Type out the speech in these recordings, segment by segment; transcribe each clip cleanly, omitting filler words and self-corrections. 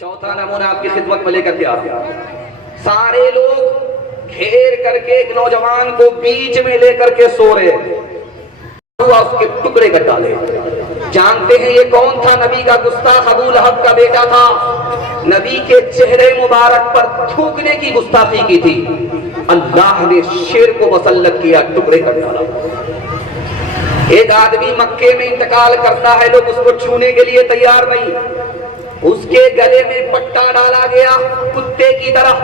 چوتھا نمونہ آپ کی خدمت میں لے کر کے آتے ہیں. سارے لوگ گھیر کر کے ایک نوجوان کو بیچ میں لے کر کے سو رہے ہیں. اس کے ٹکڑے کر ڈالے. جانتے ہیں یہ کون تھا؟ نبی کا گستاخ ابو لہب کا بیٹا تھا. نبی کے چہرے مبارک پر تھوکنے کی گستاخی کی تھی. اللہ نے شیر کو مسلط کیا، ٹکڑے کر ڈالا. ایک آدمی مکے میں انتقال کرتا ہے، لوگ اس کو چھونے کے لیے تیار نہیں. اس کے گلے میں پٹا ڈالا گیا کتے کی طرح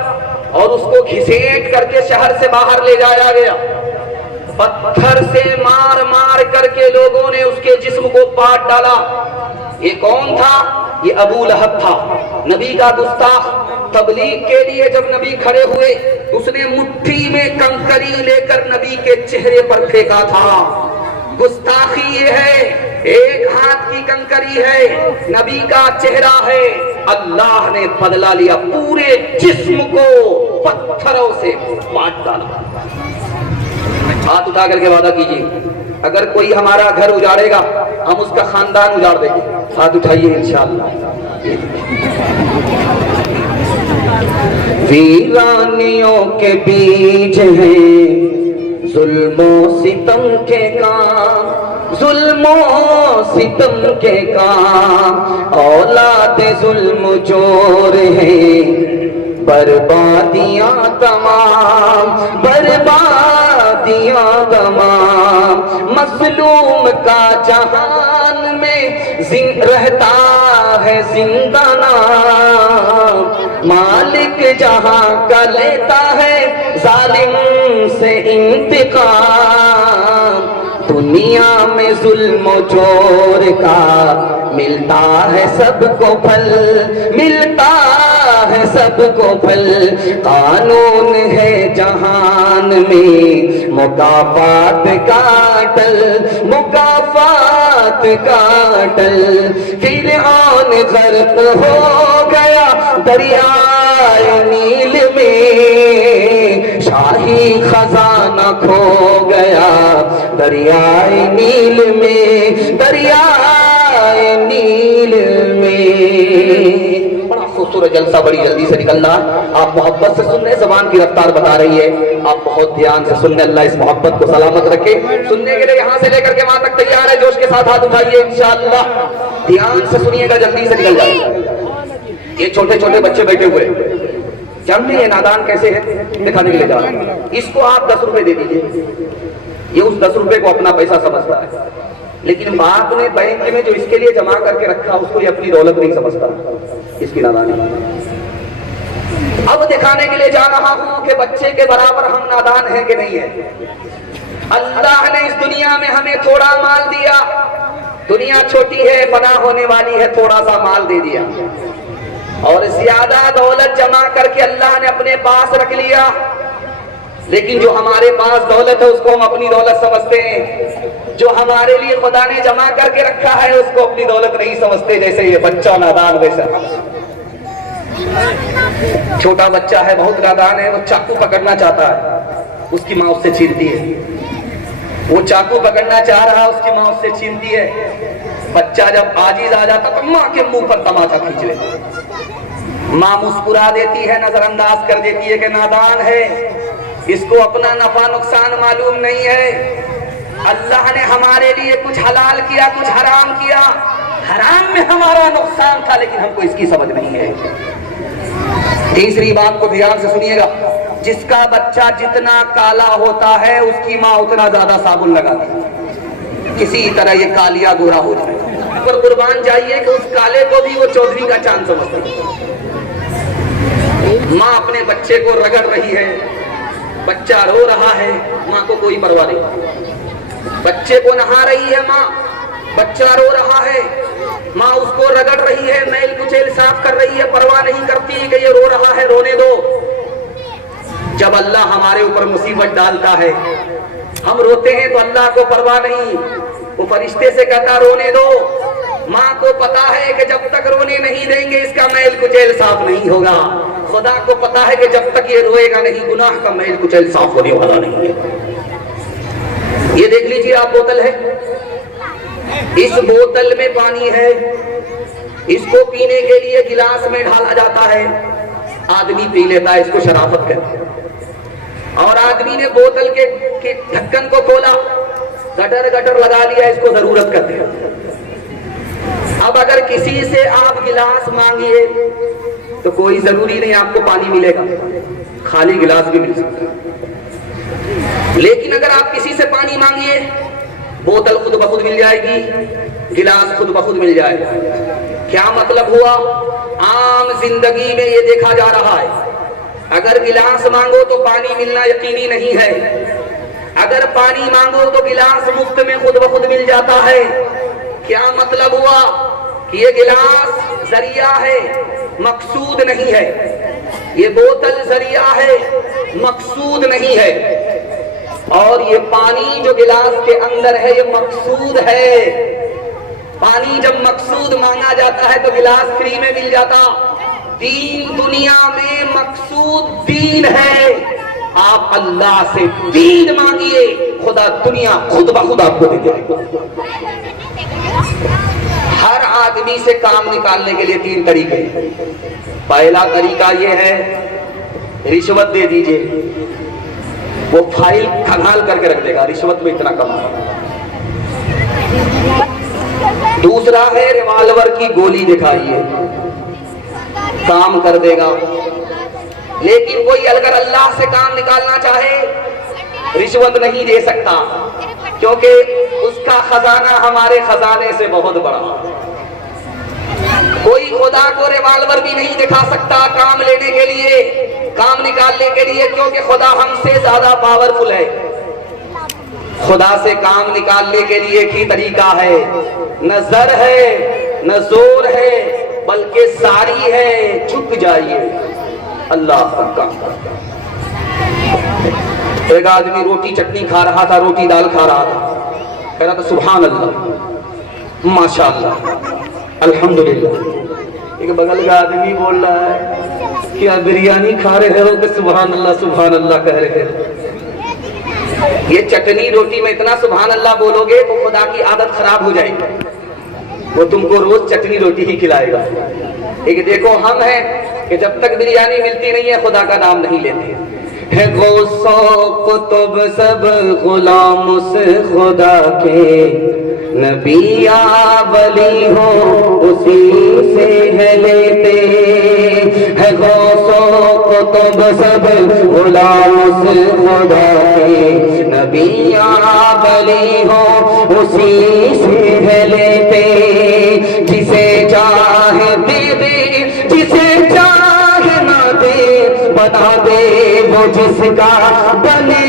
اور اس کو گھسیٹ کر کے شہر سے باہر لے جایا گیا. پتھر سے مار مار کر کے لوگوں نے اس کے جسم کو پاٹ ڈالا. یہ کون تھا؟ یہ ابو لہب تھا، نبی کا گستاخ. تبلیغ کے لیے جب نبی کھڑے ہوئے، اس نے مٹھی میں کنکری لے کر نبی کے چہرے پر پھینکا تھا. گستاخی یہ ہے، ایک ہاتھ کی کنکری ہے، نبی کا چہرہ ہے. اللہ نے بدلہ لیا، پورے جسم کو پتھروں سے پاٹ ڈالا. ہاتھ اٹھا کر کے وعدہ کیجیے، اگر کوئی ہمارا گھر اجاڑے گا ہم اس کا خاندان اجاڑ دیں گے. ہاتھ اٹھائیے انشاءاللہ. ویرانیوں کے بیچ ہیں ظلم و ستم کے کام، ظلم و ستم کے کام. اولاد ظلم چور ہیں، بربادیاں تمام، بربادیاں تمام. مظلوم کا جہان میں رہتا ہے زندہ نام، مالک جہاں کا لیتا ہے ظالم سے انتقام. دنیا میں ظلم و چور کا ملتا ہے سب کو پھل، ملتا ہے سب کو پھل. قانون ہے جہان میں مکافات کا ٹل، مکافات کا ٹل. فرعون غرق ہو گیا دریائے نیل میں، شاہی خزانہ کھو گیا دریائے نیل میں، دریائے نیل میں. بڑا خوبصورت جلسہ بڑی جلدی سے نکلنا. آپ محبت سے سننے، زبان کی رفتار بتا رہی ہے، آپ بہت دھیان سے سننے. اللہ اس محبت کو سلامت رکھے. سننے کے لیے یہاں سے لے کر کے وہاں تک تیار ہے؟ جوش کے ساتھ ہاتھ اٹھائیے انشاءاللہ. دھیان سے سنیے گا، جلدی سے نکل جائے. یہ چھوٹے چھوٹے بچے بیٹھے ہوئے، جانتے ہیں یہ نادان کیسے ہے؟ دکھانے کے لیے جا رہا ہوں. اس کو آپ 10 روپے دے دیجئے. یہ اس 10 روپے کو اپنا پیسہ سمجھتا ہے، لیکن باپ نے بینک میں جو اس کے لیے جمع کر کے رکھا اس کو یہ اپنی دولت نہیں سمجھتا. اس کی نادانی. اب دکھانے کے لیے جا رہا ہوں کہ بچے کے برابر ہم نادان ہیں کہ نہیں ہیں. اللہ نے اس دنیا میں ہمیں تھوڑا مال دیا. دنیا چھوٹی ہے، فنا ہونے والی ہے، تھوڑا سا مال دے دیا اور زیادہ دولت جمع کر کے اللہ نے اپنے پاس رکھ لیا. لیکن جو ہمارے پاس دولت ہے اس کو ہم اپنی دولت سمجھتے ہیں. جو ہمارے لیے خدا نے جمع کر کے رکھا ہے اس کو اپنی دولت نہیں سمجھتے. جیسے یہ بچہ نادان ویسا. چھوٹا بچہ ہے، بہت نادان ہے، وہ چاقو پکڑنا چاہتا ہے، اس کی ماں اس سے چھینتی ہے. وہ چاقو پکڑنا چاہ رہا، اس کی ماں اس سے چھینتی ہے. بچہ جب عاجز آ جاتا تو ماں کے منہ پر تماچا کھینچ لیتا. ماں مسکرا دیتی ہے، نظر انداز کر دیتی ہے کہ نادان ہے، اس کو اپنا نفع نقصان معلوم نہیں ہے. اللہ نے ہمارے لیے کچھ حلال کیا، کچھ حرام کیا. حرام میں ہمارا نقصان تھا لیکن ہم کو اس کی سمجھ نہیں ہے. تیسری بات کو دھیان سے سنیے گا. جس کا بچہ جتنا کالا ہوتا ہے اس کی ماں اتنا زیادہ صابن لگاتی ہے، کسی طرح یہ کالیا گورا ہو جائے. پر قربان جائیے کہ اس کالے کو بھی وہ چودھری کا چاند سمجھتی ہے. ماں اپنے بچے کو رگڑ رہی ہے، بچہ رو رہا ہے، ماں کو کوئی پرواہ نہیں. بچے کو نہا رہی ہے ماں، بچہ رو رہا ہے، ماں اس کو رگڑ رہی ہے، میل کچیل صاف کر رہی ہے، پرواہ نہیں کرتی کہ یہ رو رہا ہے، رونے دو. جب اللہ ہمارے اوپر مصیبت ڈالتا ہے ہم روتے ہیں تو اللہ کو پرواہ نہیں، وہ فرشتے سے کہتا رونے دو. ماں کو پتا ہے کہ جب تک رونے نہیں دیں گے اس کا میل کچیل صاف نہیں ہوگا. خدا کو پتا ہے کہ جب تک یہ روئے گا نہیں گناہ کا میل کچیل صاف ہونے والا نہیں ہے. یہ دیکھ لیجیے آپ، بوتل ہے، اس بوتل میں پانی ہے، اس کو پینے کے لیے گلاس میں ڈالا جاتا ہے، آدمی پی لیتا ہے، اس کو شرافت کہتے ہیں۔ اور آدمی نے بوتل کے ڈھکن کو کھولا، گٹر گٹر لگا لیا، اس کو ضرورت کہتے ہیں۔ اب اگر کسی سے آپ گلاس مانگیے تو کوئی ضروری نہیں آپ کو پانی ملے گا، خالی گلاس بھی مل سکتا ہے۔ لیکن اگر آپ کسی سے پانی مانگیے، بوتل خود بخود مل جائے گی، گلاس خود بخود مل جائے گا۔ کیا مطلب ہوا؟ عام زندگی میں یہ دیکھا جا رہا ہے، اگر گلاس مانگو تو پانی ملنا یقینی نہیں ہے، اگر پانی مانگو تو گلاس مفت میں خود بخود مل جاتا ہے۔ کیا مطلب ہوا؟ کہ یہ گلاس ذریعہ ہے، مقصود نہیں ہے، یہ بوتل ذریعہ ہے، مقصود نہیں ہے، اور یہ پانی جو گلاس کے اندر ہے یہ مقصود ہے۔ پانی جب مقصود مانگا جاتا ہے تو گلاس فری میں مل جاتا۔ دین دنیا میں مقصود دین ہے، آپ اللہ سے دین مانگیے، خدا دنیا خود بخود آپ کو دے جائے گا۔ ہر آدمی سے کام نکالنے کے لیے 3 طریقے۔ پہلا طریقہ یہ ہے رشوت دے دیجئے، وہ فائل کھنگال کر کے رکھ دے گا، رشوت میں اتنا کم ہے۔ دوسرا ہے ریوالور کی گولی دکھائیے، کام کر دے گا۔ لیکن کوئی اگر اللہ سے کام نکالنا چاہے رشوت نہیں دے سکتا، کیونکہ اس کا خزانہ ہمارے خزانے سے بہت بڑا۔ کوئی خدا کو ریوالور بھی نہیں دکھا سکتا کام لینے کے لیے، کام نکالنے کے لیے، کیونکہ خدا ہم سے زیادہ پاورفل ہے۔ خدا سے کام نکالنے کے لیے ایک ہی طریقہ ہے، نہ زر ہے نہ زور ہے، بلکہ ساری ہے، جھک جائیے، اللہ کا کام کرتا۔ ایک آدمی روٹی چٹنی کھا رہا تھا، روٹی دال کھا رہا تھا، کہہ رہا تھا سبحان اللہ، ماشاءاللہ، الحمدللہ۔ ایک بغل کا آدمی بول رہا ہے کہ آپ بریانی کھا رہے ہو کہ سبحان اللہ کہہ رہے ہو؟ یہ چٹنی روٹی میں اتنا سبحان اللہ بولو گے تو خدا کی عادت خراب ہو جائے گی، وہ تم کو روز چٹنی روٹی ہی کھلائے گا۔ ایک دیکھو ہم ہیں کہ جب تک بریانی ملتی نہیں ہے خدا کا نام نہیں لیتے۔ ہے غوث و قطب سب غلام اس خدا کے، نبی یا ولی ہو اسی سے ہے لیتے۔ ہے غوث و قطب سب غلام اس خدا کے، نبی یا ولی ہو اسی سے ہے لیتے۔ جسے چاہے دے دے، جسے چاہے نہ دے، بتا دے وہ جس کا بنے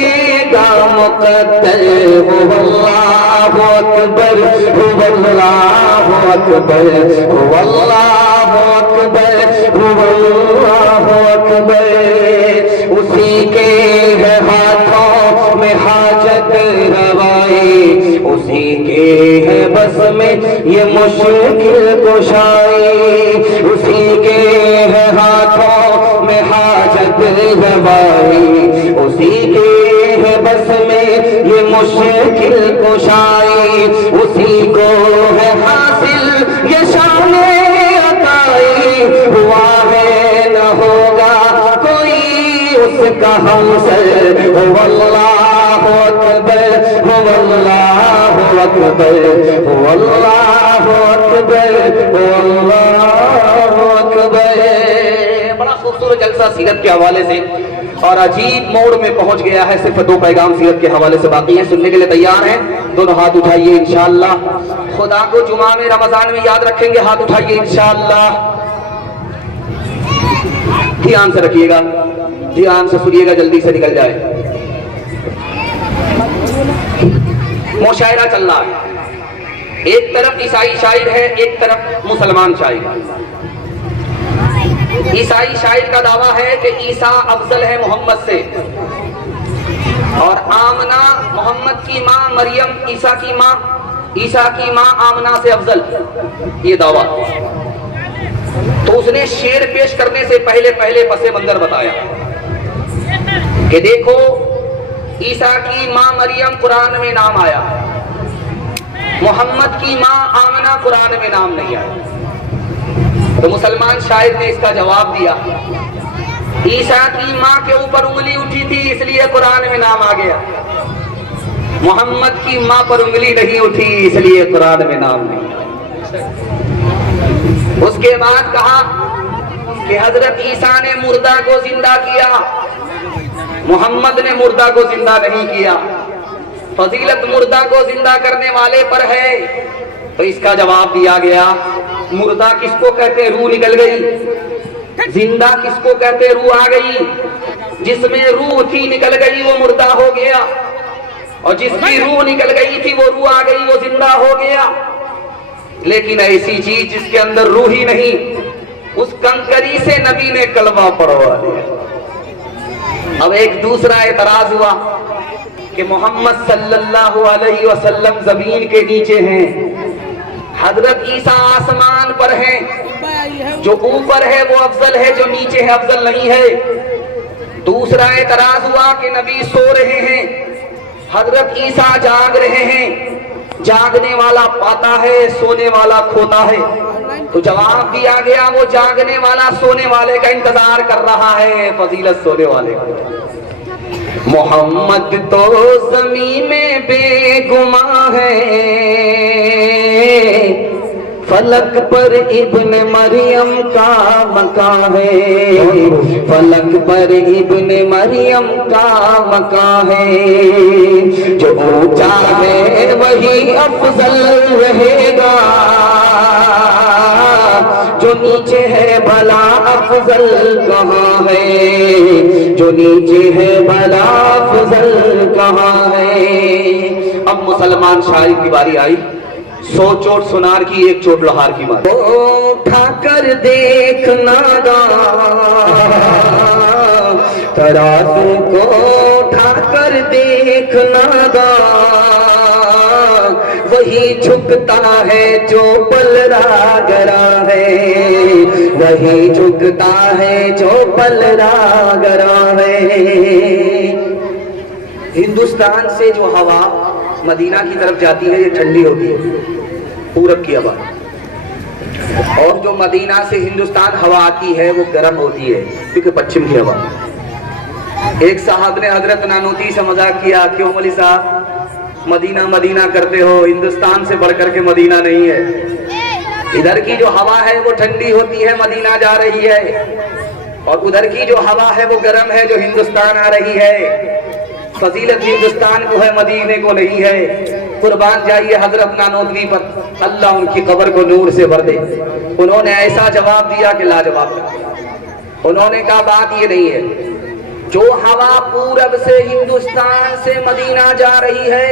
گا مقدر۔ ہو اللہ اکبر، ہو اللہ اکبر، ہو اللہ اکبر، ہو اللہ اکبر۔ اسی کے ہے ہاتھوں میں حاجت روائی، اسی کے ہے بس میں یہ مشکل کشائی، اسی کے ہے ہاتھوں میں حاجت روائی، اسی کے ہے بس میں یہ مشکل کشائی، اسی کو ہے حاصل یہ شان عطائی، ہوا ہے نہ ہوگا کوئی اس کا ہمسر۔ ہو اللہ اکبر، ہو اللہ اکبر، ہو اللہ اکبر، ہو اللہ اکبر۔ بڑا خوبصورت جلسہ سیرت کے حوالے سے اور عجیب موڑ میں پہنچ گیا ہے۔ صرف 2 پیغام سیرت کے حوالے سے باقی ہیں، سننے کے لیے تیار ہیں؟ دونوں ہاتھ اٹھائیے انشاءاللہ۔ خدا کو جمعہ میں رمضان میں یاد رکھیں گے، ہاتھ اٹھائیے انشاءاللہ۔ دھیان سے رکھیے گا، دھیان سے سنیے گا، جلدی سے نکل جائے۔ مشاعرہ چل رہا ہے، ایک طرف عیسائی شاعر ہے، ایک طرف مسلمان شاعر۔ عیسائی شاعر کا دعویٰ ہے کہ عیسیٰ افضل ہے محمد سے، اور آمنہ محمد کی ماں مریم عیسیٰ کی ماں آمنہ سے افضل، یہ دعویٰ۔ تو اس نے شعر پیش کرنے سے پہلے پس منظر بتایا کہ دیکھو عیسیٰ کی ماں مریم قرآن میں نام آیا، محمد کی ماں آمنہ قرآن میں نام نہیں آیا۔ تو مسلمان شاعر نے اس کا جواب دیا، عیسیٰ کی ماں کے اوپر انگلی اٹھی تھی اس لیے قرآن میں نام آ گیا، محمد کی ماں پر انگلی نہیں اٹھی اس لیے قرآن میں نام نہیں۔ اس کے بعد کہا کہ حضرت عیسیٰ نے مردہ کو زندہ کیا، محمد نے مردہ کو زندہ نہیں کیا، فضیلت مردہ کو زندہ کرنے والے پر ہے۔ تو اس کا جواب دیا گیا، مردہ کس کو کہتے روح نکل گئی، زندہ کس کو کہتے روح آ گئی، جس میں روح تھی نکل گئی وہ مردہ ہو گیا، اور جس کی روح نکل گئی تھی وہ روح آ گئی وہ زندہ ہو گیا۔ لیکن ایسی چیز جس کے اندر روح ہی نہیں، اس کنکری سے نبی نے کلمہ پڑھوا دیا۔ اب ایک دوسرا اعتراض ہوا کہ محمد صلی اللہ علیہ وسلم زمین کے نیچے ہیں، حضرت عیسیٰ آسمان پر ہیں، جو اوپر ہے وہ افضل ہے، جو نیچے ہے افضل نہیں ہے۔ دوسرا اعتراض ہوا کہ نبی سو رہے ہیں، حضرت عیسیٰ جاگ رہے ہیں، جاگنے والا پاتا ہے سونے والا کھوتا ہے۔ تو جواب دیا گیا وہ جاگنے والا سونے والے کا انتظار کر رہا ہے، فضیلت سونے والے کا۔ محمد تو زمین میں بے گماں ہے، فلک پر ابن مریم کا مقام ہے، فلک پر ابن مریم کا مقام ہے، جو اونچا ہے وہی افضل رہے گا، جو نیچے ہے بھلا افضل کہاں ہے، جو نیچے ہے بھلا افضل کہاں ہے۔ اب مسلمان شاعر کی باری آئی، 100 چوٹ سنار کی 1 چوٹ لوہار کی بات۔ اٹھا کر دیکھ ناداں ترازو کو، اٹھا کر دیکھ ناداں وہی جھکتا ہے جو پلرا گرا ہے، وہی جھکتا ہے جو پلرا گرا ہے۔ ہندوستان سے جو ہوا مدینہ کی طرف جاتی ہے یہ ٹھنڈی ہوتی ہے، پورب کی ہوا، اور جو مدینہ سے ہندوستان ہوا آتی ہے وہ گرم ہوتی ہے کیونکہ پچھم کی ہوا۔ ایک صاحب نے حضرت نانوتی سے مذاق کیا، کیوں مولوی صاحب مدینہ مدینہ کرتے ہو، ہندوستان سے بڑھ کر کے مدینہ نہیں ہے، ادھر کی جو ہوا ہے وہ ٹھنڈی ہوتی ہے مدینہ جا رہی ہے، اور ادھر کی جو ہوا ہے وہ گرم ہے جو ہندوستان آ رہی ہے۔ فضیلت ہندوستان کو ہے مدینے کو نہیں ہے۔ قربان جائیے حضرت نانوتوی پر، اللہ ان کی قبر کو نور سے بھر دے۔ انہوں نے ایسا جواب دیا کہ لاجواب تھا۔ انہوں نے کہا بات یہ نہیں ہے، جو ہوا پورب سے ہندوستان سے مدینہ جا رہی ہے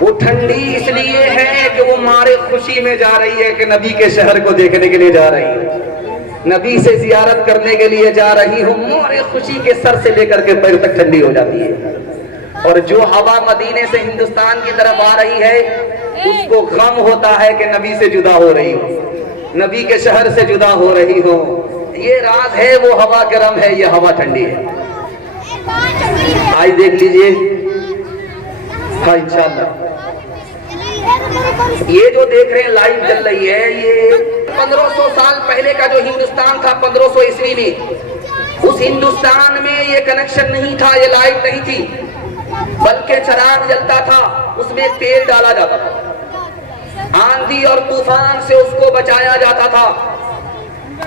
وہ ٹھنڈی اس لیے ہے کہ وہ مارے خوشی میں جا رہی ہے کہ نبی کے شہر کو دیکھنے کے لیے جا رہی ہے، نبی سے زیارت کرنے کے لیے جا رہی ہوں، مارے خوشی کے سر سے لے کر کے پیر تک ٹھنڈی ہو جاتی ہے۔ اور جو ہوا مدینے سے ہندوستان کی طرف آ رہی ہے اس کو غم ہوتا ہے کہ نبی سے جدا ہو رہی ہو، نبی کے شہر سے جدا ہو رہی ہو۔ یہ راز ہے، وہ ہوا گرم ہے، یہ ہوا ٹھنڈی ہے۔ آج دیکھ لیجئے، ہاں انشاءاللہ یہ جو دیکھ رہے ہیں لائیو چل رہی ہے، یہ 1500 سال پہلے کا جو ہندوستان تھا 1500 عیسوی میں، اس ہندوستان میں یہ کنیکشن نہیں تھا، یہ لائٹ نہیں تھی، بلکہ چراغ جلتا تھا، اس میں تیل ڈالا جاتا تھا، آندھی اور طوفان سے اس کو بچایا جاتا تھا۔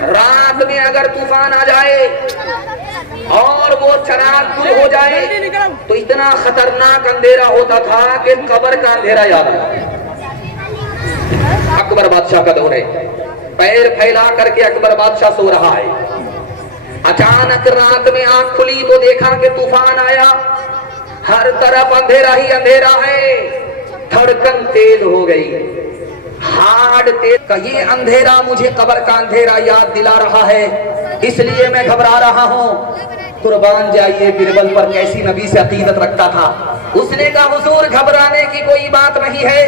رات میں اگر طوفان آ جائے اور وہ چراغ گل ہو جائے تو اتنا خطرناک اندھیرا ہوتا تھا کہ قبر کا اندھیرا یاد آیا۔ اکبر بادشاہ کا دور ہے، پیر پھیلا کر کے اکبر بادشاہ سو رہا ہے، اچانک رات میں آنکھ کھلی تو دیکھا کہ طوفان آیا، ہر طرف اندھیرا ہی اندھیرا ہے، دھڑکن تیز ہو گئی، ہارٹ تیز، کہ یہ اندھیرا مجھے قبر کا اندھیرا یاد دلا رہا ہے، اس لیے میں گھبرا رہا ہوں۔ قربان جائیے بربل پر کیسی نبی سے عقیدت رکھتا تھا۔ اس نے کہا حضور گھبرانے کی کوئی بات نہیں ہے،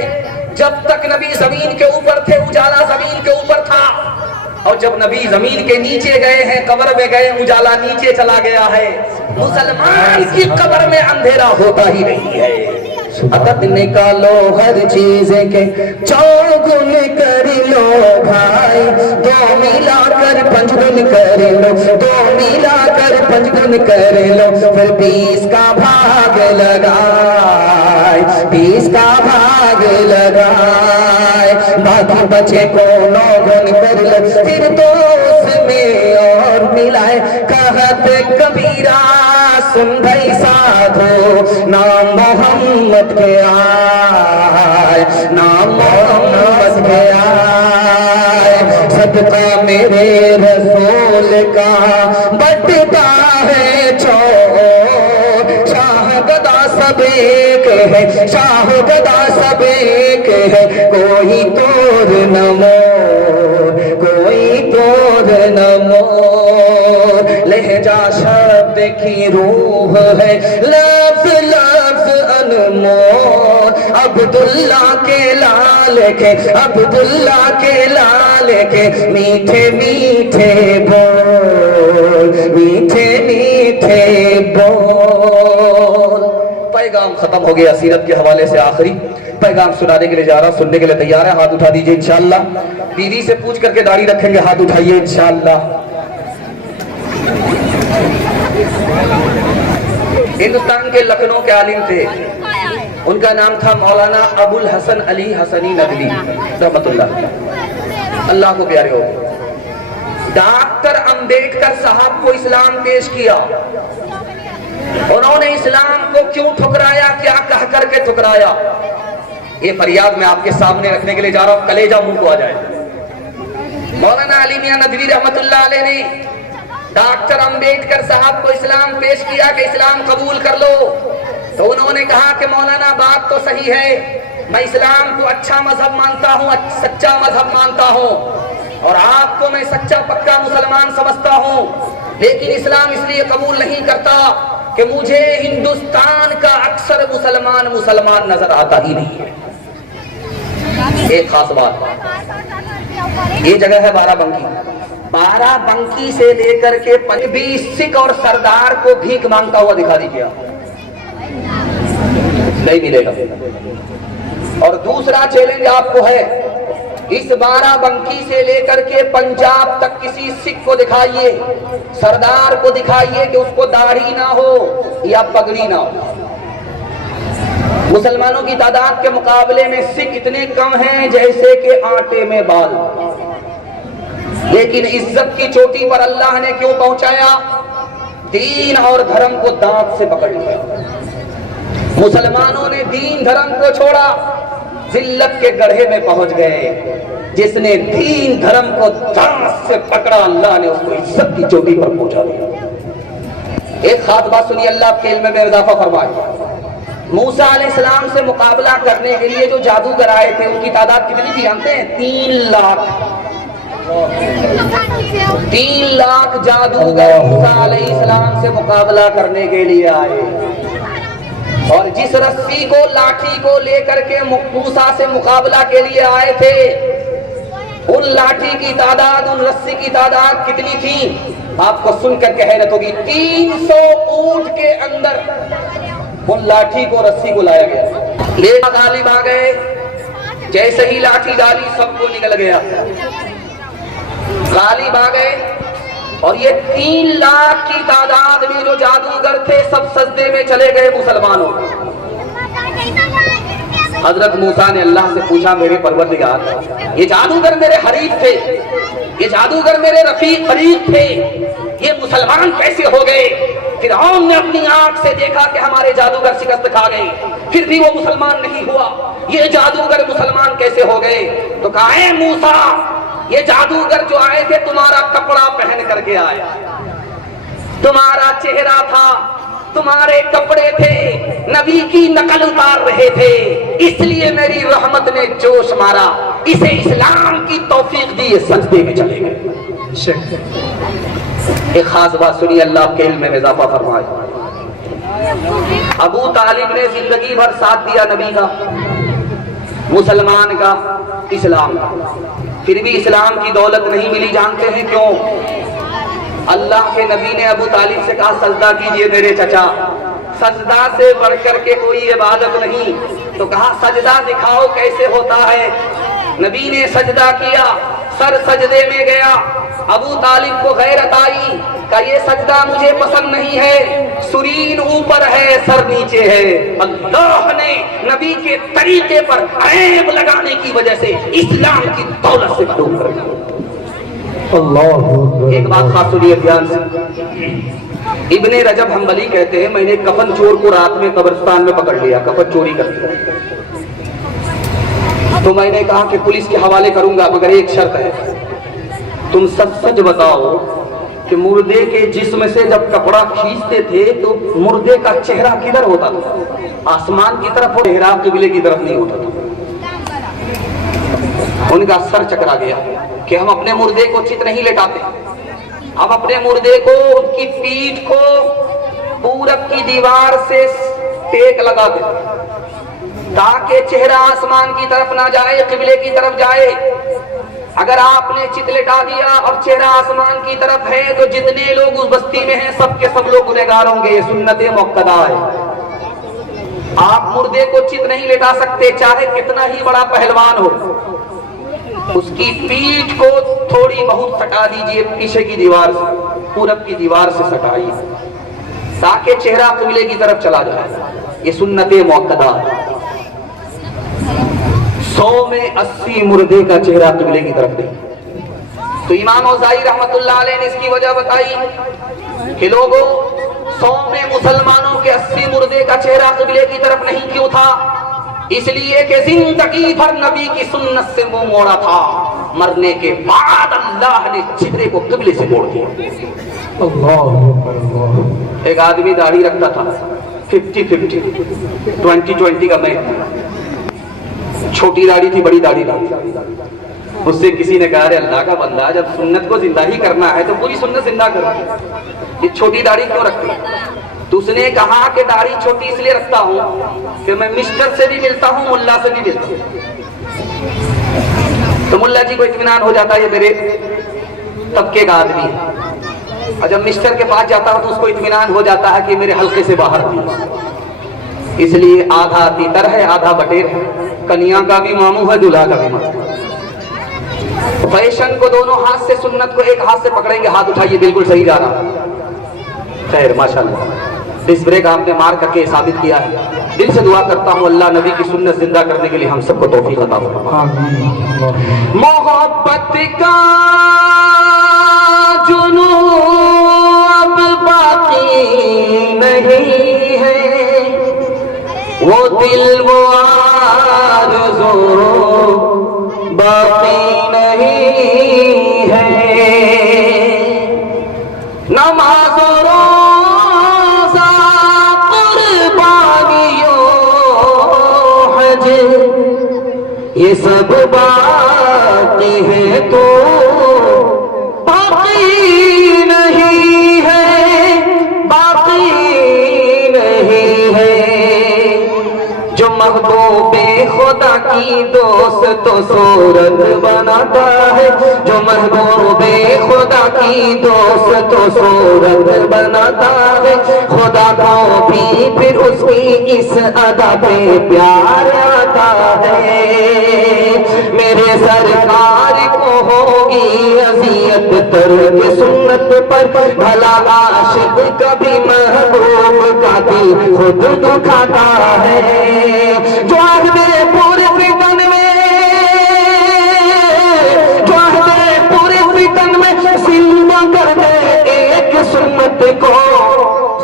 جب تک نبی زمین کے اوپر تھے اجالا زمین کے اوپر تھا، اور جب نبی زمین کے نیچے گئے ہیں قبر میں گئے اجالا نیچے چلا گیا ہے۔ مسلمان کی قبر میں اندھیرا ہوتا ہی نہیں ہے۔ عدد نکالو ہر چیز کے چوگن کر لو بھائی، دو ملا کر پنج گن کر لو، دو ملا کر پنج گن کر لو، پھر 20 کا بھاگ لگائے، 20 کا بھاگ لگائے، باقی بچے کو 9 گن کر لو، پھر تو اس میں اور ملائے، کہت کبیرہ سن بھائی سادھو، نام محمد کے آئے، نام محمد کے آئے، صدقہ میرے رسول کا بٹتا ہے چور، شاہ گدا سب ایک ہے، شاہ گدا سب ایک ہے، کوئی توڑ نہ موڑ، کوئی توڑ نہ موڑ، لہجہ شبد کی روح ہے، لفظ لفظ انمول، عبداللہ کے لال کے، عبداللہ کے لال کے میٹھے میٹھے بول، میٹھے میٹھے بول۔ پیغام ختم ہو گیا سیرت کے حوالے سے، آخری پیغام سنانے کے لیے جا رہا، سننے کے لیے تیار ہے؟ ہاتھ اٹھا دیجئے انشاءاللہ، بیوی سے پوچھ کر کے داڑھی رکھیں گے، ہاتھ اٹھائیے انشاءاللہ۔ ہندوستان کے لکھنؤ کے عالم تھے، ان کا نام تھا مولانا ابو الحسن علی حسنی ندوی رحمت اللہ، اللہ کو پیارے ہو۔ ڈاکٹر امبیڈکر صاحب کو اسلام پیش کیا، انہوں نے اسلام کو کیوں ٹھکرایا، کیا کہہ کر کے ٹھکرایا، یہ فریاد میں آپ کے سامنے رکھنے کے لیے جا رہا ہوں، کلیجہ منہ کو آ جائے۔ مولانا علی میاں ندوی رحمت اللہ علیہ نے ڈاکٹر امبیڈکر صاحب کو اسلام پیش کیا کہ اسلام قبول کر لو، تو انہوں نے کہا کہ مولانا بات تو صحیح ہے، میں اسلام کو اچھا مذہب مانتا ہوں، سچا مذہب مانتا ہوں، اور آپ کو میں سچا پکا مسلمان سمجھتا ہوں، لیکن اسلام اس لیے قبول نہیں کرتا کہ مجھے ہندوستان کا اکثر مسلمان نظر آتا ہی نہیں ہے۔ ایک خاص بات، یہ جگہ ہے بارہ بنکی، بارہ بنکی سے لے کر کے بھی سکھ اور سردار کو بھیک مانگتا ہوا دکھا دیجیے، نہیں ملے گا۔ اور دوسرا چیلنج آپ کو ہے، اس بارہ بنکی سے لے کر کے پنجاب تک کسی سکھ کو دکھائیے، سردار کو دکھائیے کہ اس کو داڑھی نہ ہو یا پگڑی نہ ہو۔ مسلمانوں کی تعداد کے مقابلے میں سکھ اتنے کم ہیں جیسے کہ آٹے میں بال، لیکن عزت کی چوٹی پر اللہ نے کیوں پہنچایا؟ دین اور دھرم کو دانت سے پکڑ لیا۔ مسلمانوں نے دین دھرم کو چھوڑا، ذلت کے گڑھے میں پہنچ گئے۔ جس نے دین دھرم کو دانت سے پکڑا، اللہ نے اس کو عزت کی چوٹی پر پہنچا دیا۔ ایک خاص بات سنیے، اللہ آپ کے علم میں اضافہ فرمائے۔ موسیٰ علیہ السلام سے مقابلہ کرنے کے لیے جو جادوگر آئے تھے، ان کی تعداد کتنی تھی جانتے ہیں؟ 3 لاکھ۔ 3 لاکھ جادوگر موسیٰ علیہ السلام سے مقابلہ کرنے کے لیے آئے، اور جس رسی کو، لاٹھی کو لے کر کے موسیٰ سے مقابلہ کے لیے آئے تھے، ان لاٹھی کی تعداد، ان رسی کی تعداد کتنی تھی؟ آپ کو سن کر کے حیرت ہوگی، 300 اونٹ کے اندر ان لاٹھی کو، رسی کو لایا گیا۔ لے غالب آ گئے، جیسے ہی لاٹھی ڈالی سب کو نکل گیا، غالب آ گئے، اور یہ 3 لاکھ کی تعداد میں جو جادوگر تھے سب سجدے میں چلے گئے مسلمانوں۔ حضرت موسیٰ نے اللہ سے پوچھا، میرے پروردگار، یہ جادوگر میرے حریف تھے، یہ جادوگر میرے رفیق قریب تھے، یہ مسلمان کیسے ہو گئے؟ فرعون نے اپنی آنکھ سے دیکھا کہ ہمارے جادوگر شکست کھا گئے، پھر بھی وہ مسلمان نہیں ہوا، یہ جادوگر مسلمان کیسے ہو گئے؟ تو کہا، اے موسیٰ، یہ جادوگر جو آئے تھے تمہارا کپڑا پہن کر کے آئے، تمہارا چہرہ تھا، تمہارے کپڑے تھے، نبی کی نقل اتار رہے تھے، اس لیے میری رحمت نے جوش مارا، اسے اسلام کی توفیق دی، یہ سجدے میں چلے گئے۔ ایک خاص بات سنیے، اللہ آپ کے علم میں اضافہ فرمائے۔ ابو طالب نے زندگی بھر ساتھ دیا نبی کا، مسلمان کا، اسلام کا، پھر بھی اسلام کی دولت نہیں ملی۔ جانتے ہیں کیوں؟ اللہ کے نبی نے ابو طالب سے کہا، سجدہ کیجئے میرے چچا، سجدہ سے بڑھ کر کے کوئی عبادت نہیں. تو کہا سجدہ دکھاؤ کیسے ہوتا ہے. نبی نے سجدہ کیا, سر سجدے میں گیا. ابو طالب کو غیرت آئی, کہا یہ سجدہ مجھے پسند نہیں ہے, سرین اوپر ہے سر نیچے ہے. اللہ نے نبی کے طریقے پر عیب لگانے کی وجہ سے اسلام کی دولت سے محروم کر دیا. اللہ. ایک بات خاص سنیے دھیان سے. ابن رجب حنبلی کہتے ہیں میں نے کفن چور کو رات میں قبرستان میں پکڑ لیا, کفن چوری کر دیا. تو میں نے کہا کہ پولیس کے حوالے کروں گا مگر ایک شرط ہے, تم سچ بتاؤ کہ مردے کے جسم سے جب کپڑا کھینچتے تھے تو مردے کا چہرہ کدھر ہوتا تھا؟ آسمان کی طرف اور چہرہ قبلے کی طرف نہیں ہوتا تھا. ان کا سر چکرا گیا کہ ہم اپنے مردے کو چت نہیں لٹاتے, ہم اپنے مردے کو ان کی پیٹھ کو پورب کی دیوار سے ٹیک لگا دیں تاکہ چہرہ آسمان کی طرف نہ جائے, قبلے کی طرف جائے. اگر آپ نے چت لٹا دیا اور چہرہ آسمان کی طرف ہے تو جتنے لوگ اس بستی میں ہیں سب کے سب لوگ گنہگار ہوں گے. یہ سنت مؤکدہ ہے. آپ مردے کو چت نہیں لٹا سکتے چاہے کتنا ہی بڑا پہلوان ہو. اس کی پیٹھ کو تھوڑی بہت سٹا دیجئے پیچھے کی دیوار سے, پورب کی دیوار سے سٹائیے تاکہ چہرہ قبلے کی طرف چلا جائے. یہ سنت مؤکدہ. 100 میں 80 مردے کا چہرہ قبلے کی طرف دے. تو امام اوزائی رحمت اللہ علیہ نے اس کی وجہ بتائی کہ لوگوں 100 میں مسلمانوں کے 80 مردے کا چہرہ قبلے کی طرف نہیں کیوں تھا؟ اس لیے کہ زندگی بھر نبی کی سنت سے منہ موڑا تھا, مرنے کے بعد اللہ نے چہرے کو قبلے سے موڑ دیا. ایک آدمی داڑھی رکھتا تھا 50-50 20-20 کا میں, چھوٹی داڑھی تھی بڑی داڑھی تھی. اس سے کسی نے کہا ارے اللہ کا بندہ جب سنت کو زندہ ہی کرنا ہے تو پوری سنت زندہ کر, یہ چھوٹی داڑھی کیوں رکھتی؟ تو اس نے کہا کہ داڑھی چھوٹی اس لیے رکھتا ہوں کہ میں مسٹر سے بھی ملتا ہوں, ملا سے بھی ملتا ہوں. تو ملا جی کو اطمینان ہو جاتا ہے یہ میرے طبقے کا آدمی ہے, اور جب مسٹر کے پاس جاتا ہوں تو اس کو اطمینان ہو جاتا ہے کہ میرے حلقے سے باہر بھی. اس لیے آدھا تیتر ہے آدھا بٹیر ہے, کنیا کا بھی ماموں ہے دلہا کا بھی ماموں. فیشن کو دونوں ہاتھ سے, سنت کو ایک ہاتھ سے پکڑیں گے. ہاتھ اٹھائیے, بالکل صحیح جا رہا. خیر ماشاءاللہ, ڈسک بریک آپ نے مار کر کے ثابت کیا ہے. دل سے دعا کرتا ہوں اللہ نبی کی سنت زندہ کرنے کے لیے ہم سب کو توفیق عطا فرمائے. محبت کا جنون اب باقی نہیں ہے, وہ دل وہ آرزو باقی نہیں ہے. نماز و روزہ قربانیوں حج یہ سب باقی ہے تو باقی نہیں ہے, باقی نہیں ہے. جو محبوب خدا کی دوست و صورت بناتا ہے, جو محبوب خدا کی دوست و صورت بناتا ہے, خدا کو بھی پھر اس کی اس ادا پہ پیار آتا ہے. میرے سرکار کو ہوگی اذیت ترک سنت پر, بھلا عاشق کبھی محبوب کا دل خود دکھاتا ہے. جو عہدے پورے فتن میں, جو عہدے پورے فتن میں زندہ کر دے ایک سنت کو,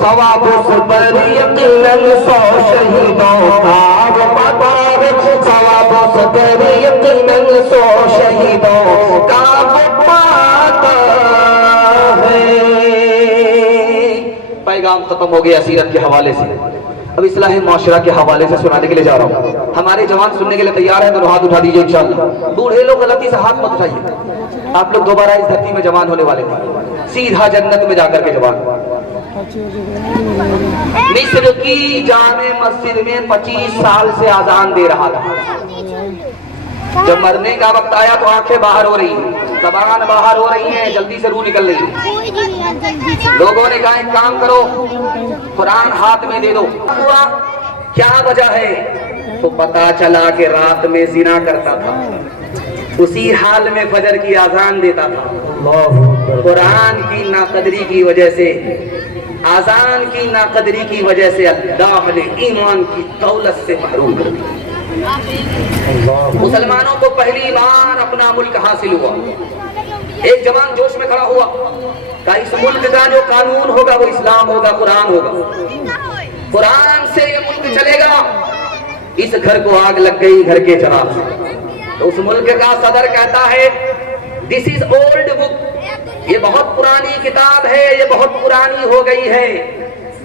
ثواب اس پر یقیناً 100 شہیدوں کا پاتا ہے. ثواب اس پر یقیناً 100 شہیدوں کا پاتا ہے. پیغام ختم ہو گیا سیرت کے حوالے سے. اب اصلاح معاشرہ کے حوالے سے سنانے کے لیے جا رہا ہوں. ہمارے جوان سننے کے لیے تیار ہیں تو ہاتھ اٹھا دیجئے انشاءاللہ. بوڑھے لوگ غلطی سے ہاتھ مت اٹھائیے, آپ لوگ دوبارہ اس دھرتی میں جوان ہونے والے ہیں, سیدھا جنت میں جا کر کے جوان. مصر کی جامع مسجد میں 25 سال سے اذان دے رہا تھا. جب مرنے کا وقت آیا تو آنکھیں باہر ہو رہی ہیں, زبان باہر ہو رہی ہیں, جلدی سے روح نکل رہی ہے. لوگوں نے کہا ایک کام کرو قرآن ہاتھ میں دے دو. ہوا کیا وجہ ہے؟ تو پتا چلا کہ رات میں زنا کرتا تھا, اسی حال میں فجر کی اذان دیتا تھا. قرآن کی ناقدری کی وجہ سے, اذان کی ناقدری کی وجہ سے اللہ نے ایمان کی دولت سے محروم کر دیا. مسلمانوں کو پہلی بار اپنا ملک حاصل ہوا. ایک جوان جوش میں کھڑا ہوا کہ اس ملک کا جو قانون ہوگا وہ اسلام ہوگا, قرآن ہوگا, قرآن سے یہ ملک چلے گا. اس گھر کو آگ لگ گئی گھر کے چراغ سے. تو اس ملک کا صدر کہتا ہے دس از اولڈ بک, یہ بہت پرانی کتاب ہے, یہ بہت پرانی ہو گئی ہے,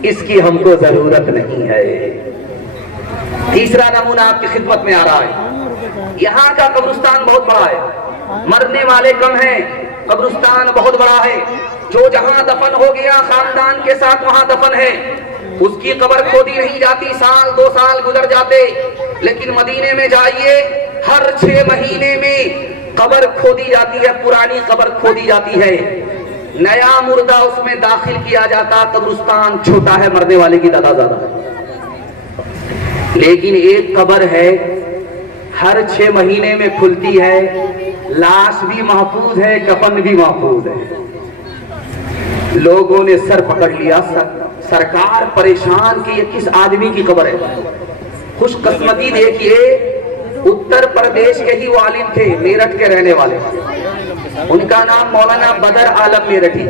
اس کی ہم کو ضرورت نہیں ہے. تیسرا نمونہ آپ کی خدمت میں آ رہا ہے. یہاں کا قبرستان بہت بڑا ہے, مرنے والے کم ہیں, قبرستان بہت بڑا ہے. جو جہاں دفن ہو گیا خاندان کے ساتھ وہاں دفن ہے, اس کی قبر کھودی نہیں جاتی, سال 2 سال گزر جاتے. لیکن مدینے میں جائیے, ہر 6 مہینے میں قبر کھودی جاتی ہے, پرانی قبر کھودی جاتی ہے, نیا مردہ اس میں داخل کیا جاتا. قبرستان چھوٹا ہے, مرنے والے کی تعداد زیادہ ہے, لیکن ایک قبر ہے ہر 6 مہینے میں کھلتی ہے, لاش بھی محفوظ ہے, کفن بھی محفوظ ہے. لوگوں نے سر پکڑ لیا, سرکار پریشان کہ یہ کس آدمی کی قبر ہے. خوش قسمتی دیکھیے, اتر پردیش کے ہی وہ عالم تھے, میرٹھ کے رہنے والے. ان کا نام مولانا بدر عالم میرٹھی,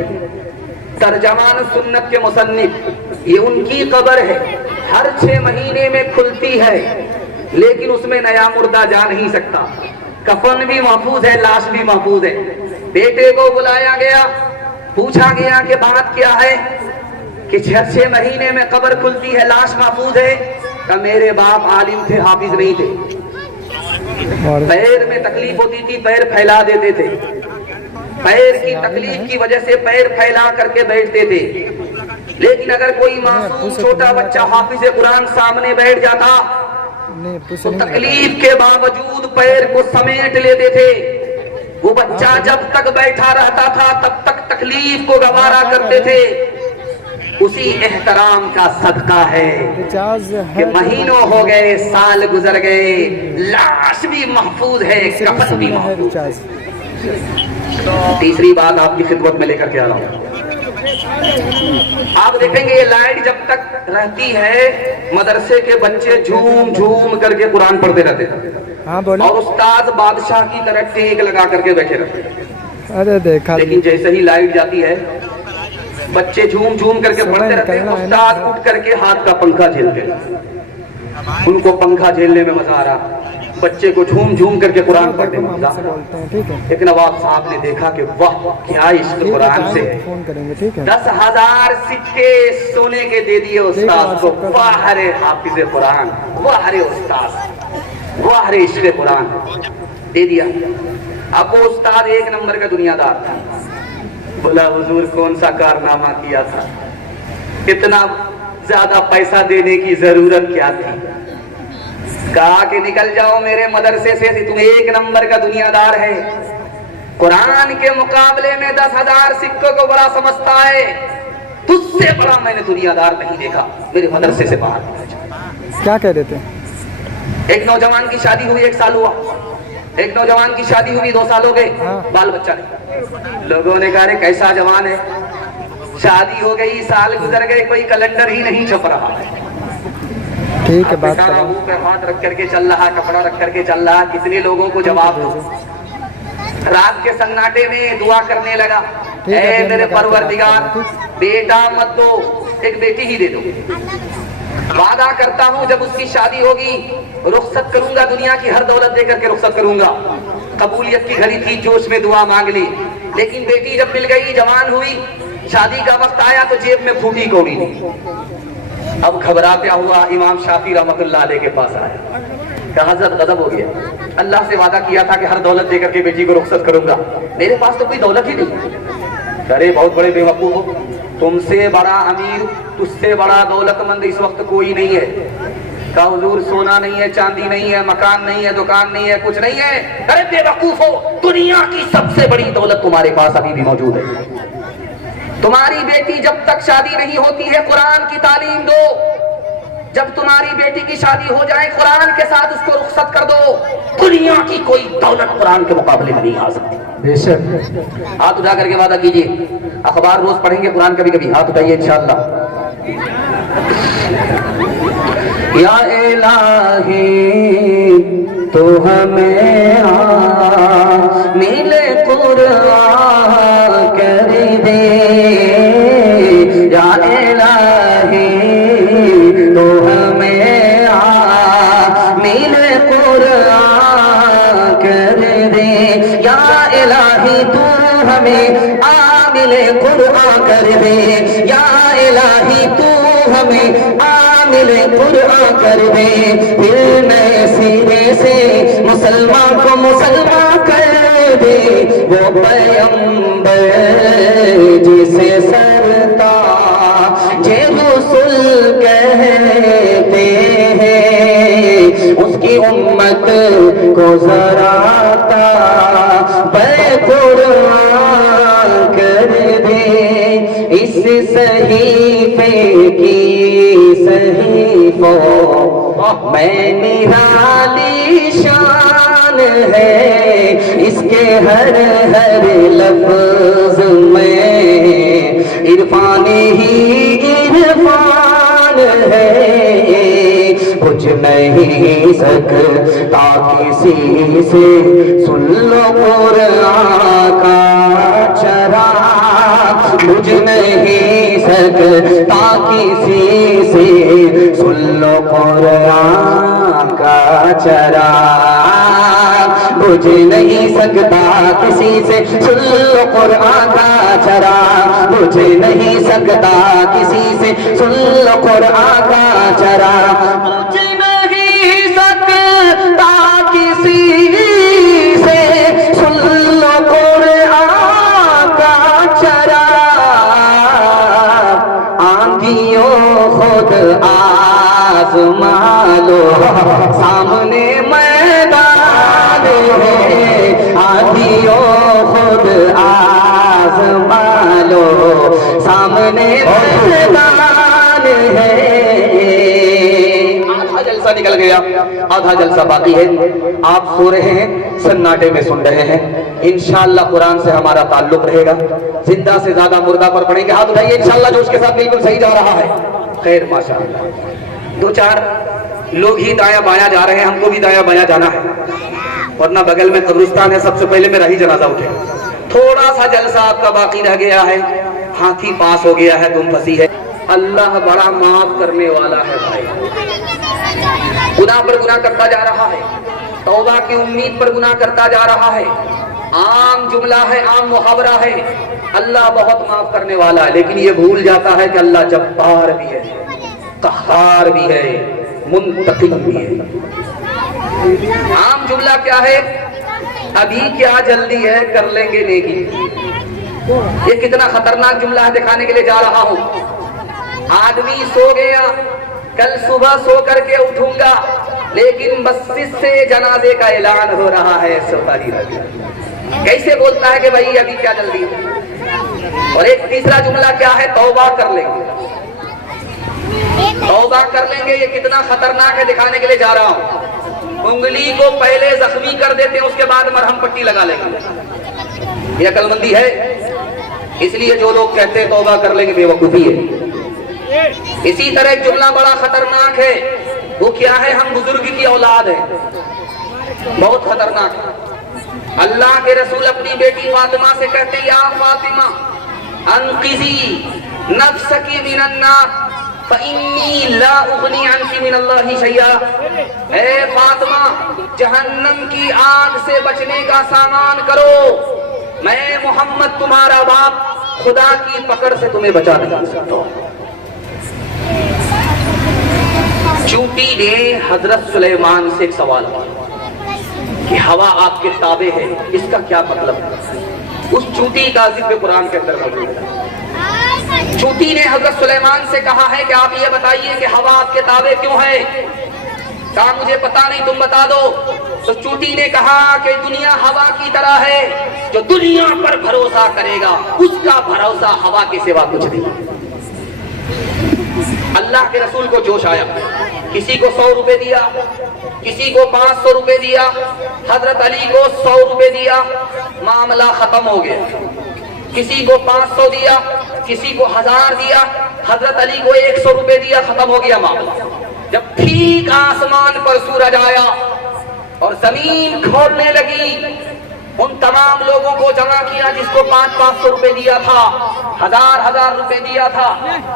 ترجمان سنت کے مصنف. یہ ان کی قبر ہے, ہر 6 مہینے میں کھلتی ہے, لیکن اس میں نیا مردہ جا نہیں سکتا. کفن بھی محفوظ ہے, لاش بھی محفوظ ہے. بیٹے کو بلایا گیا, پوچھا گیا کہ بات کیا ہے کہ 6 مہینے میں قبر کھلتی ہے, لاش محفوظ ہے. کہ میرے باپ عالم تھے, حافظ نہیں تھے, پیر میں تکلیف ہوتی تھی پیر پھیلا دیتے تھے, پیر کی تکلیف کی وجہ سے پیر پھیلا کر کے بیٹھتے تھے. لیکن اگر کوئی معصوم چھوٹا بچہ حافظ قرآن سامنے بیٹھ جاتا تو تکلیف کے باوجود پیر کو سمیٹ لیتے تھے. وہ بچہ جب تک بیٹھا رہتا تھا تب تک تکلیف کو گوارا کرتے تھے. اسی احترام کا صدقہ ہے کہ مہینوں ہو گئے, سال گزر گئے, لاش بھی محفوظ ہے, کفن بھی محفوظ ہے. تیسری بات آپ کی خدمت میں لے کر کے آ رہا ہوں. آپ دیکھیں گے یہ لائٹ جب تک رہتی ہے مدرسے کے بچے جھوم جھوم کر کے قرآن پڑھتے رہتے ہیں, اور استاد بادشاہ کی طرح ٹیک لگا کر کے بیٹھے رہتے ہیں. لیکن جیسے ہی لائٹ جاتی ہے بچے جھوم جھوم کر کے پڑھتے رہتے ہیں, استاد اٹھ کر کے ہاتھ کا پنکھا جھیلتے ہیں. ان کو پنکھا جھیلنے میں مزہ آ رہا, بچے کو جھوم جھوم کر کے قرآن پڑھتے ہیں مزہ. ایک نواب صاحب نے دیکھا کہ واہ کیا عشق قرآن سے, 10,000 سکے سونے کے دے دیے استاد کو. واہ رے حافظ قرآن, واہ رے استاد, واہ رے عشق قرآن, دے دیا. اب وہ استاد ایک نمبر کا دنیا دار تھا. بولا حضور کون سا کارنامہ کیا تھا, اتنا زیادہ پیسہ دینے کی ضرورت کیا تھی. کہا کہ نکل جاؤ میرے مدرسے سے, تم ایک نمبر کا دنیا دار ہے, قرآن کے مقابلے میں 10,000 سکوں کو بڑا سمجھتا ہے, تجھ سے بڑا میں نے دنیا دار نہیں دیکھا, میرے مدرسے سے باہر. کیا کہہ دیتے؟ ایک نوجوان کی شادی ہوئی 1 سال ہوا, ایک نوجوان کی شادی ہوئی 2 سال ہو گئے, بال بچہ نہیں. لوگوں نے کہا کیسا جوان ہے, شادی ہو گئی, سال گزر گئے, کوئی کیلنڈر ہی نہیں چھپ رہا ہے. ٹھیک ہے, بات کرو. منہ پہ ہاتھ رکھ کر کے چل رہا, کپڑا رکھ کر کے چل رہا, کتنے لوگوں کو جواب دو. رات کے سناٹے میں دعا کرنے لگا, اے میرے پروردگار بیٹا مت دو, ایک بیٹی ہی دے دو. وعدہ کرتا ہوں جب اس کی شادی ہوگی رخصت کروں گا, دنیا کی ہر دولت دے کر کے رخصت کروں گا. قبولیت کی گھڑی تھی, جوش میں دعا مانگ لی. لیکن بیٹی جب مل گئی, جوان ہوئی, شادی کا وقت آیا تو جیب میں پھوٹی کوڑی تھی. اب گھبراتا ہوا امام شافعی رحمۃ اللہ علیہ کے پاس آیا کہ حضرت غضب ہو گیا, اللہ سے وعدہ کیا تھا کہ ہر دولت دے کر کے بیٹی کو رخصت کروں گا, میرے پاس تو کوئی دولت ہی نہیں. ارے بہت بڑے بے وقوف ہو, تم سے بڑا امیر, تجھ سے بڑا دولت مند اس وقت کوئی نہیں ہے. کہا حضور سونا نہیں ہے, چاندی نہیں ہے, مکان نہیں ہے, دکان نہیں ہے, کچھ نہیں ہے. ارے بے وقوف ہو, دنیا کی سب سے بڑی دولت تمہارے پاس ابھی بھی موجود ہے. تمہاری بیٹی جب تک شادی نہیں ہوتی ہے قرآن کی تعلیم دو، جب تمہاری بیٹی کی شادی ہو جائے قرآن کے ساتھ اس کو رخصت کر دو. دنیا کی کوئی دولت قرآن کے مقابلے میں نہیں آ سکتی. بے شک. ہاتھ اٹھا کر کے وعدہ کیجئے. اخبار روز پڑھیں گے، قرآن کبھی کبھی. ہاتھ اٹھائیے انشاءاللہ. یا الہی تو ہمیں حامل قرآن کر دے. یا الہی تو ہمیں حامل قرآن کر دے. یا الہی تو ہمیں عامل قرآن کر دے. یا الہی تو ہمیں عامل قرآن کر دے. پھر نئے سرے سے مسلمان کو مسلمان کر دے. وہ پیغمبر جسے سرتاج رسل کہتے ہیں، اس کی امت کو ذرا تابع قرآن کر دے. اس صحیفے کی صحیفوں میں نرالی شان ہے. اس کے ہر لفظ میں عرفان ہی عرفان ہے. کچھ نہیں سکتا کسی سے، سن لو قرآن کا چراغ. مجھ نہیں سکتا کسی سے، سن لو قرآن کا چراغ. مجھ نہیں سکتا کسی سے، سن لو قرآن کا چراغ. مجھ نہیں سکتا کسی سے، سن لو قرآن کا چراغ. مجھ نہیں سکتا کسی سے، سن لو قرآن کا چراغ. آندھیوں خود آزما لو، سامنے میدان ہے. آندھیوں خود آزما لو، سامنے میدان ہے. آدھا جلسہ نکل گیا، آدھا جلسہ باقی ہے. آپ سو رہے ہیں، سناٹے میں سن رہے ہیں. انشاءاللہ قرآن سے ہمارا تعلق رہے گا. زندہ سے زیادہ مردہ پر پڑھیں گے. ہاتھ اٹھائیے انشاءاللہ جو اس کے ساتھ بالکل صحیح جا رہا ہے. خیر ماشاءاللہ. دو چار لوگ ہی دایاں بایاں جا رہے ہیں، ہم کو بھی دایاں بایاں جانا ہے، ورنہ بغل میں قبرستان ہے. سب سے پہلے میرا ہی جنازہ اٹھے. تھوڑا سا جلسہ آپ کا باقی رہ گیا ہے. ہاتھی پاس ہو گیا ہے، تم پھنسی ہے. اللہ بڑا معاف کرنے والا ہے بھائی. گناہ پر گناہ کرتا جا رہا ہے، توبہ کی امید پر گناہ کرتا جا رہا ہے. عام جملہ ہے، عام محاورہ ہے، اللہ بہت معاف کرنے والا ہے. لیکن یہ بھول جاتا ہے کہ اللہ جبار بھی ہے، قہار بھی ہے، منتقم بھی ہے. عام جملہ کیا ہے؟ ابھی کیا جلدی ہے، کر لیں گے نیکی. یہ کتنا خطرناک جملہ ہے، دکھانے کے لیے جا رہا ہوں. آدمی سو گیا، کل صبح سو کر کے اٹھوں گا، لیکن مسجد سے جنازے کا اعلان ہو رہا ہے. کیسے بولتا ہے کہ بھائی ابھی کیا جلدی ہے؟ اور ایک تیسرا جملہ کیا ہے؟ توبہ کر لیں گے. توبہ کر لیں گے، یہ کتنا خطرناک ہے، دکھانے کے لیے جا رہا ہوں. انگلی کو پہلے زخمی کر دیتے ہیں، اس کے بعد مرہم پٹی لگا لیں گے. یہ عقل مندی ہے. اس لیے جو لوگ کہتے ہیں توبہ کر لیں گے، بے وقوفی ہے. اسی طرح ایک جملہ بڑا خطرناک ہے. وہ کیا ہے؟ ہم بزرگ کی اولاد ہیں. بہت خطرناک ہے. اللہ کے رسول اپنی بیٹی فاطمہ سے کہتے ہیں، یا فاطمہ انقذی نفسک من النار فإنی لا اغنی عنک من اللہ شیئا. اے فاطمہ، جہنم کی آگ سے بچنے کا سامان کرو. میں محمد تمہارا باپ خدا کی پکڑ سے تمہیں بچا نہیں سکتا. چونٹی نے حضرت سلیمان سے ایک سوال کیا کہ ہوا آپ کے تابع ہے، اس کا کیا مطلب ہے؟ اس چونٹی کا ذکر قرآن کے اندر موجود ہے. چونٹی نے حضرت سلیمان سے کہا ہے کہ آپ یہ بتائیے کہ ہوا آپ کے تابع کیوں ہے؟ کہا مجھے پتا نہیں، تم بتا دو. تو چونٹی نے کہا کہ دنیا ہوا کی طرح ہے، جو دنیا پر بھروسہ کرے گا اس کا بھروسہ ہوا کے سوا کچھ نہیں۔ اللہ کے رسول کو جوش آیا، کسی کو 100 روپے دیا، کسی کو 500 روپے دیا، حضرت علی کو 100 روپے دیا، معاملہ ختم ہو گیا۔ کسی کو 500 دیا، کسی کو 1000 دیا، حضرت علی کو 100 روپے دیا، ختم ہو گیا معاملہ۔ جب ٹھیک آسمان پر سورج آیا اور زمین کھولنے لگی، ان تمام لوگوں کو جمع کیا جس کو 500 روپے دیا تھا، 1000 روپے دیا تھا،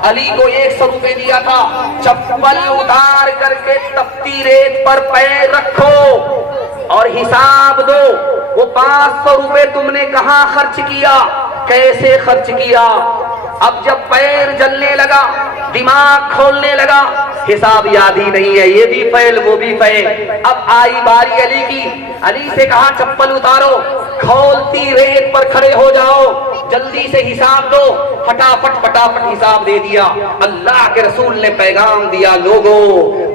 علی کو 100 روپے دیا تھا، چپل اتار کر کے تپتی ریت پر پیر رکھو اور حساب دو، وہ 500 روپے تم نے کہاں خرچ کیا، کیسے خرچ کیا۔ اب جب پیر جلنے لگا، دماغ کھولنے لگا، حساب یاد ہی نہیں ہے، یہ بھی فیل وہ بھی فیل۔ اب آئی باری علی کی، علی سے کہا چپل اتارو، کھولتی ریت پر کھڑے ہو جاؤ، جلدی سے حساب دو، فٹافٹ حساب دے دیا۔ اللہ کے رسول نے پیغام دیا، لوگوں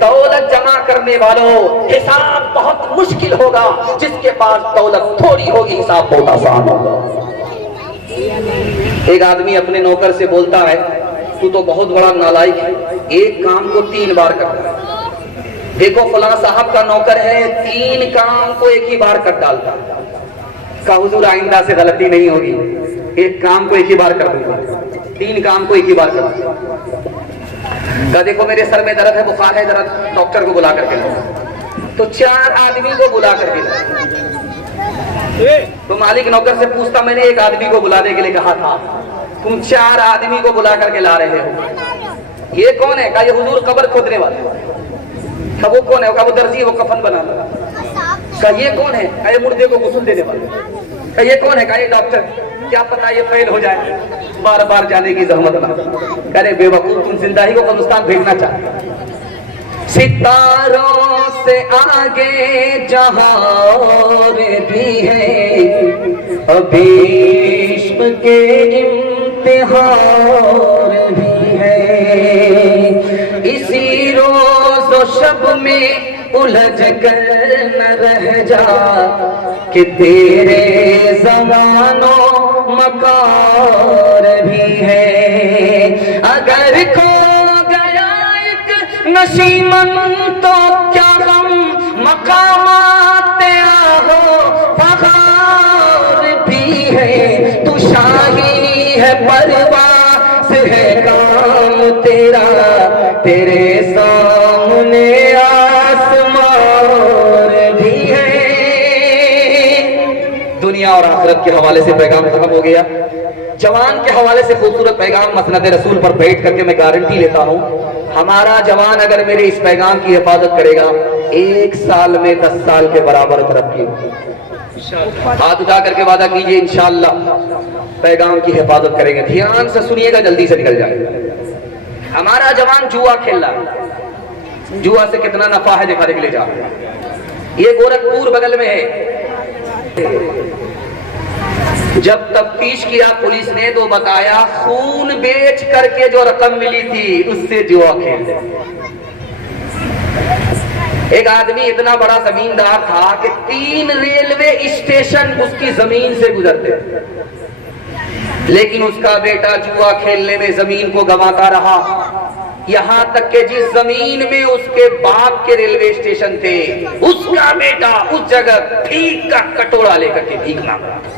دولت جمع کرنے والوں، حساب بہت مشکل ہوگا، جس کے پاس دولت تھوڑی ہوگی حساب بہت آسان ہوگا۔ ایک آدمی اپنے نوکر سے بولتا ہے، تو تو بہت بڑا نالائق ہے، ایک کام کو 3 بار کرتا ہے۔ دیکھو فلاں صاحب کا نوکر ہے، 3 کام کو ایک ہی بار کر ڈالتا ہے۔ کہا حضور آئندہ سے غلطی نہیں ہوگی، ایک کام کو ایک ہی بار کر دوں گا، 3 کام کو ایک ہی بار کر دوں گا۔ کہا دیکھو میرے سر میں درد ہے، بخار ہے، ذرا ڈاکٹر کو بلا کر کے لاؤ۔ تو 4 آدمی کو بلا کر کے لاؤ۔ تو مالک نوکر سے پوچھتا، میں نے ایک آدمی کو بلانے کے لیے کہا تھا، تم 4 آدمی کو بلا کر کے لا رہے ہو، یہ کون ہے؟ کہا یہ حضور قبر کھودنے والا۔ کہا وہ کون ہے؟ کہا وہ درزی، وہ کفن بنانا۔ کہا یہ کون ہے؟ کہا یہ مردے کو غسل دینے والا۔ کہا یہ کون ہے؟ کہا یہ ڈاکٹر۔ کیا پتا یہ فیل ہو جائے، بار بار جانے کی زحمت نہ۔ کہہ رہے بے وقوف، تم زندہ ہی کو قبرستان بھیجنا چاہتے۔ ستاروں سے آگے جہاں اور بھی ہے، ابھی عشق کے امتحان بھی ہے، اسی روز و شب میں الجھ کر نہ رہ جا کہ تیرے زمان و مکان بھی ہے، اگر کھو گیا ایک نشیمن تو کیا غم، مقامات تیرا ہو فخار بھی ہے، تو شاہی ہے پرواز ہے کام تیرا، تیرے سامنے آسمان بھی ہے۔ دنیا اور آخرت کے حوالے سے پیغام ختم ہو گیا۔ جوان کے حوالے سے خوبصورت پیغام مسند رسول پر بیٹھ کر کے میں گارنٹی لیتا ہوں، ہمارا جوان اگر میرے اس پیغام کی حفاظت کرے گا، 1 سال میں 10 سال کے برابر ترقی ہوگی۔ ہاتھ اٹھا کر کے وعدہ کیجئے انشاءاللہ پیغام کی حفاظت کریں گے۔ دھیان سے سنیے گا، جلدی سے نکل جائے گا۔ ہمارا جوان جوا کھیل رہا ہے، جوا سے کتنا نفع ہے دکھانے کے لیے جا رہا ہے۔ یہ گورکھپور بغل میں ہے۔ جب تفتیش کیا پولیس نے تو بتایا خون بیچ کر کے جو رقم ملی تھی اس سے جوا کھیل رہے۔ ایک آدمی اتنا بڑا زمیندار تھا کہ 3 ریلوے اسٹیشن اس کی زمین سے گزرتے، لیکن اس کا بیٹا جوا کھیلنے میں زمین کو گنواتا رہا، یہاں تک کہ جس زمین میں اس کے باپ کے ریلوے اسٹیشن تھے، اس کا بیٹا اس جگہ بھیک کا کٹورا لے کر کے بھیک مانگ رہا تھا۔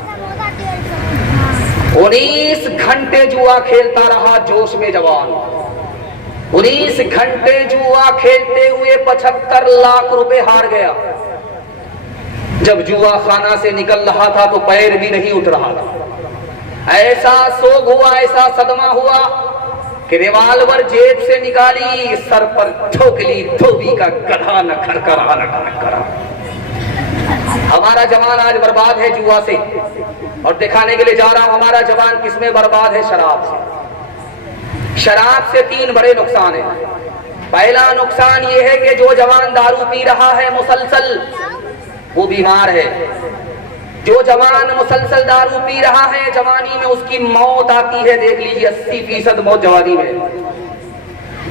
19 گھنٹے جوا کھیلتا رہا جوش میں جوان، 19 گھنٹے جوا کھیلتے ہوئے 75 لاکھ روپے ہار گیا۔ جب جوا خانہ سے نکل رہا تھا تو پیر بھی نہیں اٹھ رہا تھا، ایسا سوگ ہوا، ایسا صدمہ ہوا کہ ریوالور جیب سے نکالی، سر پر ٹھوک لی، دھوبی کا گدھا نہ کھڑکا نہ کھڑکا۔ ہمارا جوان آج برباد ہے جوا سے، اور دکھانے کے لیے جا رہا ہوں ہمارا جوان کس میں برباد ہے، شراب سے۔ شراب سے 3 بڑے نقصان ہیں۔ پہلا نقصان یہ ہے کہ جو جوان دارو پی رہا ہے مسلسل وہ بیمار ہے۔ جو جوان مسلسل دارو پی رہا ہے جوانی میں اس کی موت آتی ہے، دیکھ لیجیے 80% موت جوانی میں۔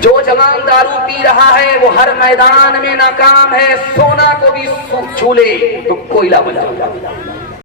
جو جوان دارو پی رہا ہے وہ ہر میدان میں ناکام ہے، سونا کو بھی چھو لے تو کوئلہ بن جائے۔